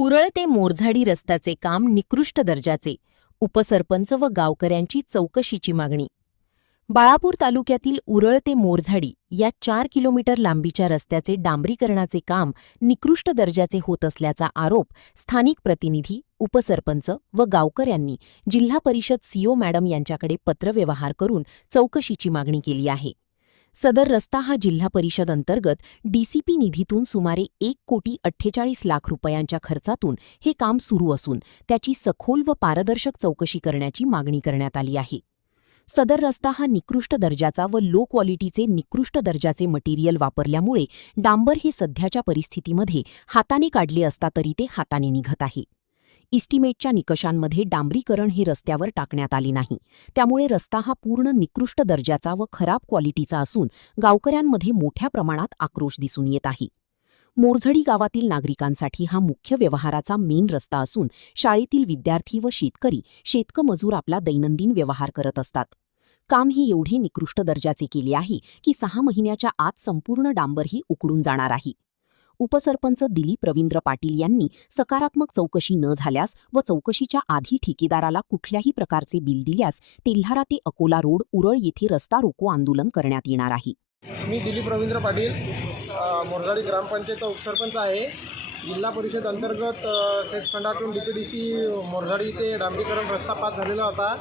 उरळ ते मोरझाडी रस्त्याचे काम निकृष्ट दर्जाचे, उपसरपंच व गावकऱ्यांची चौकशीची मागणी. बाळापूर तालुक्यातील उरळ ते मोरझाडी या 4 किलोमीटर लांबीच्या रस्त्याचे डांबरीकरणाचे काम निकृष्ट दर्जाचे होत असल्याचा आरोप स्थानिक प्रतिनिधी, उपसरपंच व गावकऱ्यांनी जिल्हा परिषद सीओ मॅडम यांच्याकडे पत्रव्यवहार करून चौकशीची मागणी केली आहे. सदर रस्ता हा जिल्हा परिषद अंतर्गत डीसीपी निधीतून सुमारे 1,48,00,000 रुपयांच्या खर्चातून हे काम सुरू असून त्याची सखोल व पारदर्शक चौकशी करण्याची मागणी करण्यात आली आहे. सदर रस्ता हा निकृष्ट दर्जाचा व लो क्वालिटीचे निकृष्ट दर्जाचे मटेरियल वापरल्यामुळे डांबर हे सध्याच्या परिस्थितीमध्ये हाताने काढले असता तरी ते हाताने निघत आहे. इस्टिमेटच्या निकषांमध्ये डांबरीकरण हे रस्त्यावर टाकण्यात आले नाही, त्यामुळे रस्ता हा पूर्ण निकृष्ट दर्जाचा व खराब क्वालिटीचा असून गावकऱ्यांमध्ये मोठ्या प्रमाणात आक्रोश दिसून येत आहे. मोरझडी गावातील नागरिकांसाठी हा मुख्य व्यवहाराचा मेन रस्ता असून शाळेतील विद्यार्थी व शेतकरी शेतकमजूर आपला दैनंदिन व्यवहार करत असतात. काम हे एवढे निकृष्ट दर्जाचे केले आहे की 6 महिन्याच्या आत संपूर्ण डांबर ही उकडून जाणार आहे. उपसरपंच दिलीप रवींद्र पाटील यांनी सकारात्मक चौकशी न झाल्यास व चौकशीच्या आधी ठेकेदाराला कुठल्याही प्रकारचे बिल दिल्यास तेल्हारा ते अकोला रोड उरळ येथे रस्ता रोको आंदोलन करण्यात येणार आहे. मी दिलीप रवींद्र पाटील, मोरझाडी ग्रामपंचायतचा उपसरपंच आहे. जिल्हा परिषद अंतर्गत सेस फंडातून डीपीडीसी मोरझाडी ते डांबरीकरण रस्ता पास झालेला होता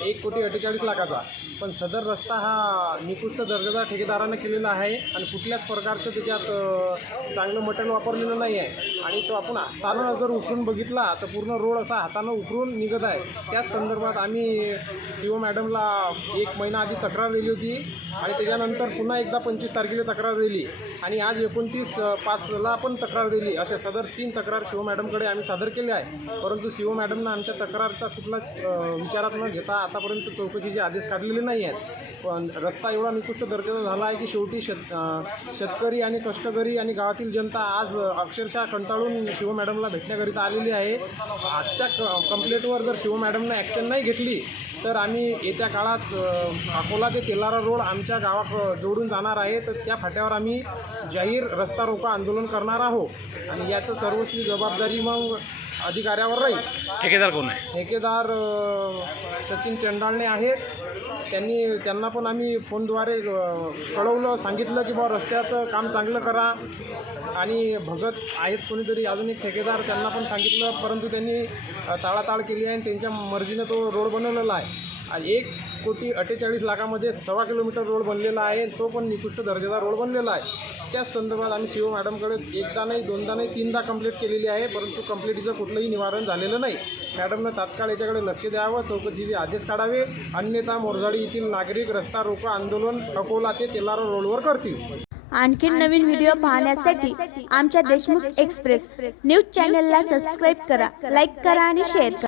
1,48,00,000 पण सदर रस्ता हा निकृष्ट दर्जाचा ठेकेदारानं केलेला आहे आणि कुठल्याच प्रकारचं त्याच्यात चांगलं मटेरियल वापरलेलं नाही आहे आणि तो आपण हातानं जर उकरून बघितला तर पूर्ण रोड असा हातानं उकरून निघत आहे. त्याच संदर्भात आम्ही सीओ मॅडमला 1 महिना आधी तक्रार दिली होती आणि त्याच्यानंतर पुन्हा एकदा 25 तारखेला तक्रार दिली आणि आज 29/5ला पण तक्रार दिली. अशा सदर 3 तक्रार सीओ मॅडमकडे आम्ही सादर केले आहे. परंतु सीओ मॅडमनं आमच्या तक्रारचा कुठलाच विचारात न घेता आतापर्यंत चौकशीचे आदेश काढलेले नाही आहेत. पण रस्ता एवढा निकृष्ट दर्जाचा झाला आहे की शेवटी शेतकरी आणि कष्टकरी आणि गावातील जनता आज अक्षरशः कंटाळून शिव मॅडमला भेटण्याकरिता आलेली आहे. आजच्या कंप्लेंटवर जर शिव मॅडमनं ॲक्शन नाही घेतली तर आम्ही येत्या काळात अकोला ते तेल्हारा रोड आमच्या गावात जोडून जाणार आहे. तर त्या फाट्यावर आम्ही जाहीर रस्ता रोको आंदोलन करणार आहोत आणि याचं सर्वस्वी जबाबदारी मग अधिकाऱ्यावर राहील. ठेकेदार कोण आहे? ठेकेदार सचिन चेंडाळणे आहेत. त्यांना पण आम्ही फोनद्वारे कळवलं, सांगितलं की बाबा रस्त्याचं काम चांगलं करा आणि भगत आहेत कोणीतरी अजून एक ठेकेदार, त्यांना पण सांगितलं परंतु त्यांनी टाळाटाळ केली आहे आणि त्यांच्या मर्जीनं तो रोड बनवलेला आहे. 1,48,00,000मध्ये 1.25 किलोमीटर रोड बनलेला आहे. तो पण निकृष्ट दर्जाचा रोड बनलेला आहे. त्याच संदर्भात आम्ही सीओ मॅडमकडे एकदा नाही, दोनदा नाही, 3दा कंप्लेंट केलेली आहे परंतु कंप्लेंटीचं कुठलंही निवारण झालेलं नाही. मॅडमनं तात्काळ याच्याकडे लक्ष द्यावं, चौकशीचे आदेश काढावे, अन्यथा मोरझाडी येथील नागरिक रस्ता रोको आंदोलन अकोला ते तेल्हारा रोडवर करतील. आणखी नवीन व्हिडिओ पाहण्यासाठी आमच्या देशमुख एक्सप्रेस न्यूज चॅनलला सबस्क्राईब करा, लाईक करा आणि शेअर करा.